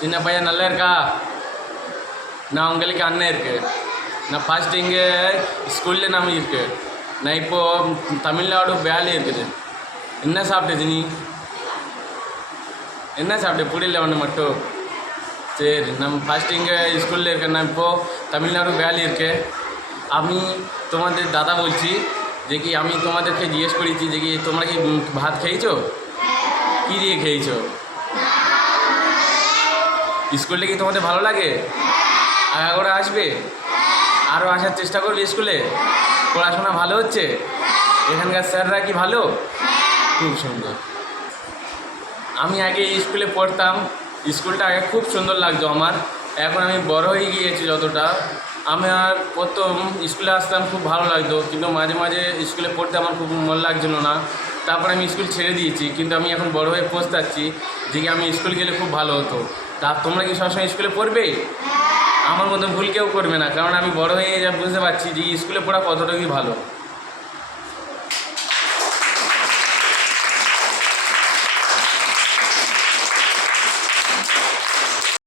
சின்ன பையன் நல்லா இருக்கா நான் உங்களுக்கு அண்ணன் இருக்குது நான் ஃபஸ்ட் இங்கே ஸ்கூலில் நம்ம இருக்குது நான் இப்போது தமிழ்நாடு வேலை இருக்குது என்ன சாப்பிட்டது நீ என்ன சாப்பிட்ட புரியல ஒன்று மட்டும் சரி நம்ம ஃபஸ்ட் இங்கே স্কুলে இருக்க நான் இப்போது தமிழ்நாடு வேலை இருக்கு আমি তোমাদের দাদা বলছি যে কি আমি তোমাদেরকে জিজ্ঞেস করেছি যে কি তোমরা কি ভাত খেয়েছো কী দিয়ে খেয়েছো স্কুলটা কি তোমাদের ভালো লাগে? আগা করে আসবে? আরও আসার চেষ্টা করবে স্কুলে? পড়াশোনা ভালো হচ্ছে? এখানকার স্যাররা কি ভালো? খুব সুন্দর। আমি আগে স্কুলে পড়তাম। স্কুলটা আগে খুব সুন্দর লাগতো আমার। এখন আমি বড় হয়ে গিয়েছি যতটা। আমি আর প্রথম স্কুলে আসতাম, খুব ভালো লাগতো। কিন্তু মাঝে মাঝে স্কুলে পড়তে আমার খুব মন লাগছিল না। তারপর আমি স্কুল ছেড়ে দিয়েছি। কিন্তু আমি এখন বড় হয়ে পৌঁছাচ্ছি। যে আমি স্কুল গেলে খুব ভালো হতো। তা তোমরা কি সবসময় স্কুলে পড়বে? আমার মতো ভুল কেউ করবে না, কারণ আমি বড় হয়ে যা বুঝতে পারছি যে স্কুলে পড়া কতটুকুই ভালো।